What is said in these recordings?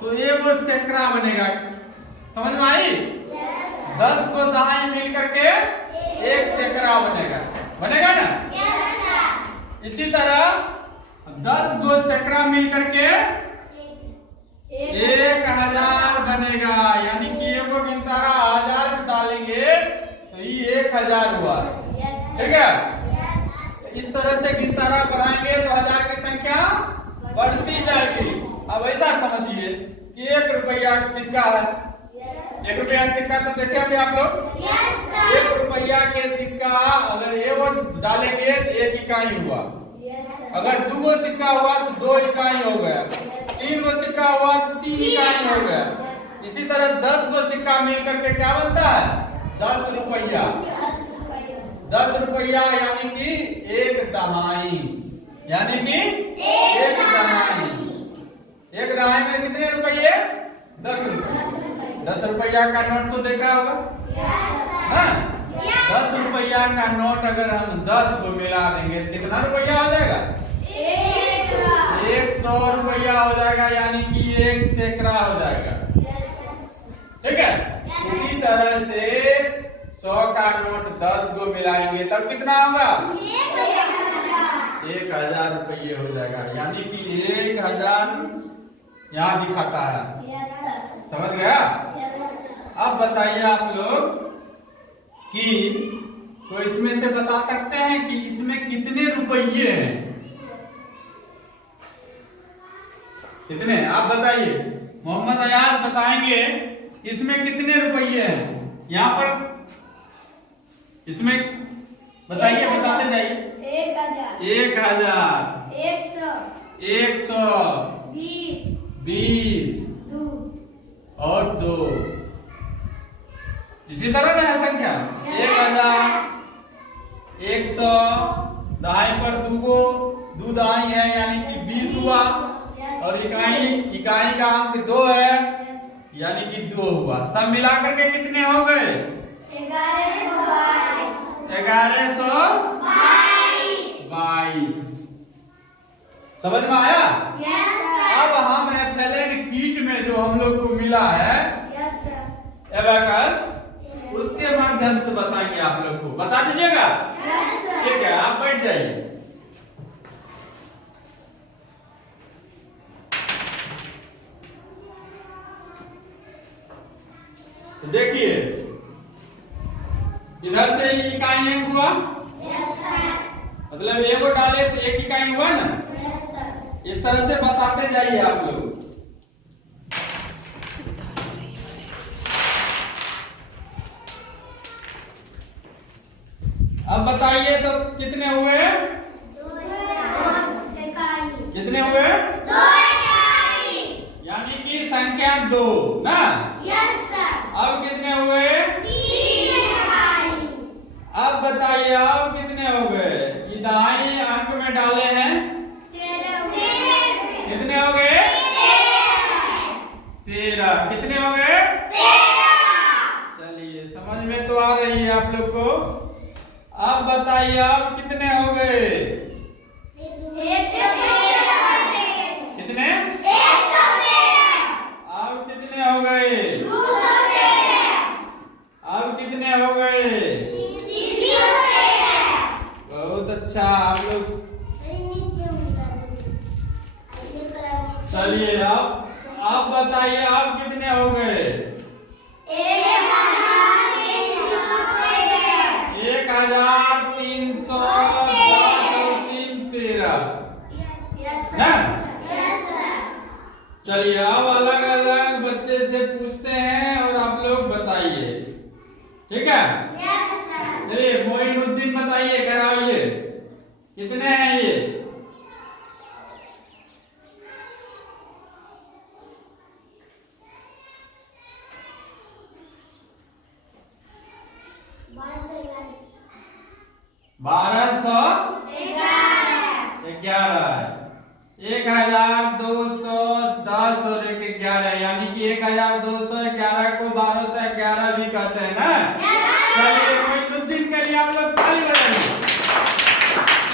तो ये वो सैकड़ा बनेगा। समझ में आई? 10 को दहाई मिल करके एक सैकड़ा बनेगा। बनेगा ना? इसी तरह 10 को सैकड़ा मिल करके 1000 बनेगा। यानी कि ये वो गिनतारा 1000 डालेंगे तो ये 1000 हुआ। ठीक है? इस तरह से गिनतारा बढ़ाएंगे तो 1000 की संख्या बढ़ती जाएगी। अब ऐसा समझिए कि 1 रुपया का सिक्का है। 1 रुपया का सिक्का तो देखे अभी आप लोग। 1 रुपया के सिक्का अगर ये वो डालेंगे तो 1 इकाई हुआ। अगर 2 गो सिक्का हुआ तो 2 इकाई हो गया। 3 गो सिक्का हुआ तो 3 इकाई हो गया। इसी तरह 10 गो सिक्का मिल करके क्या बनता है? 10 रुपया। 10 रुपया यानी कि 1 दहाई। यानी कि 1 दहाई। 1 दहाई में कितने रुपये? 10 रुपये। 10 रुपया का नोट तो देखा होगा। 10 रुपया का नोट अगर हम 10 को मिला देंगे कितना रुपया हो जाएगा? 100 रुपया हो जाएगा। यानी कि 1 सैकड़ा हो जाएगा। ठीक है? इसी तरह से 100 का नोट 10 को मिलाएंगे तब कितना होगा? 1000 रुपये हो जाएगा। यानी कि 1000 यहाँ दिखाता है। समझ गया? अब बताइए आप लोग कि तो इसमें से बता सकते हैं कि इसमें कितने रुपये हैं? कितने? आप बताइए। मोहम्मद अयाज बताएंगे इसमें कितने रुपये हैं। यहाँ पर इसमें बताइए, बताते जाइए। 1000 100 20 और 2। इसी तरह ना है संख्या। 1000 100 दहाई पर 2 गो 2 दहाई है यानी कि 20 हुआ। और इकाई का अंक 2 है यानी कि 2 हुआ। सब मिला करके कितने हो गए? 1122। समझ में आया? अब हम एफएलएन किट में जो हम लोग को मिला है एबाकस, उसके माध्यम से बताएंगे आप लोग को। बता दीजिएगा? ठीक है, आप बैठ जाइए। तो देखिए इधर से इकाई 1 हुआ। मतलब 1 को डाले तो 1 इकाई हुआ ना। इस तरह से बताते जाइए आप लोग। अब बताइए तो कितने हुए? कितने हुए? 2 इकाई। यानी कि संख्या 2 ना। अब कितने हुए? 3 इकाई। अब बताइए अब कितने हो गए? ये दहाई अंक में डाले हैं। कितने हो गए? 13। कितने हो गए? 13। चलिए समझ में तो आ रही है आप लोग को। अब बताइए अब कितने हो गए? 113। कितने? 113। अब कितने हो गए? 213। अब कितने हो गए? 313। बहुत अच्छा आप लोग। चलिए अब बताइए अब कितने हो गए? 13 चलिए अब अलग अलग बच्चे से पूछते हैं और आप लोग बताइए। ठीक है? चलिए मोइनुद्दीन बताइए, कराइए कितने हैं ये? बारह सौ 11 1210 और 11 यानी कि 1211 को 1211 भी कहते हैं ना। चलिए मोइनुद्दीन के लिए आप लोग ताली बजाइए।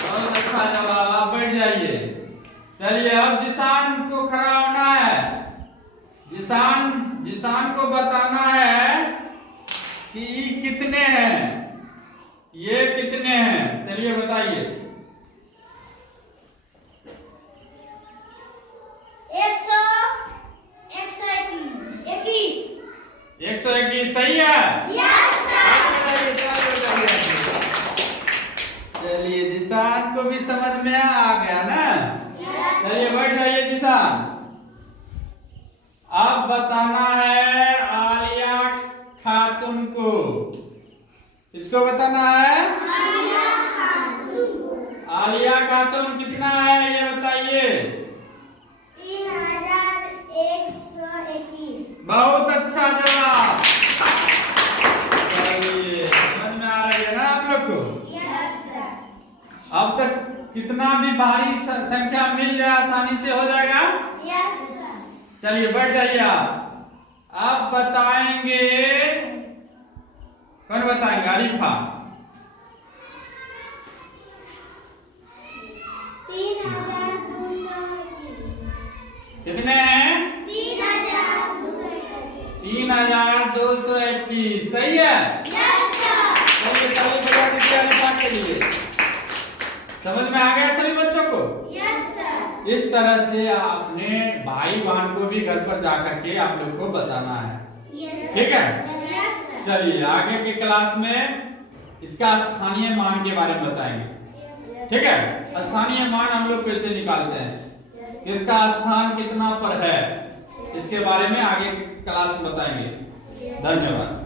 बहुत अच्छा जवाब, आप बैठ जाइए। चलिए अब जिसान को खड़ा होना है। जिसान को बताना है कि ये कितने हैं, ये कितने हैं। चलिए बताइए। 121 सही है। चलिए जिसान को भी समझ में आ गया ना। चलिए बैठ जाइए जिसान। अब बताना है आलिया खातून को। इसको बताना है आलिया खातून कितना है ये बताइए। 3121। बहुत अच्छा जवाब। चलिए समझ में आ रही है ना आप लोग को। अब तक कितना भी भारी संख्या मिल जाए आसानी से हो जाएगा। चलिए बैठ जाइए आप। अब बताएंगे, कौन बताएंगे? आरिफा। 3221। कितने हैं? 3221 सही है। चलिए चलिए बजा दीजिए आरिफा के लिए। समझ में आ गया सभी बच्चों को? इस तरह से आपने भाई बहन को भी घर पर जाकर के आप लोग को बताना है। ठीक है। चलिए आगे के क्लास में इसका स्थानीय मान के बारे में बताएंगे। ठीक है। स्थानीय मान हम लोग कैसे निकालते हैं, इसका स्थान कितना पर है, इसके बारे में आगे क्लास में बताएंगे। धन्यवाद।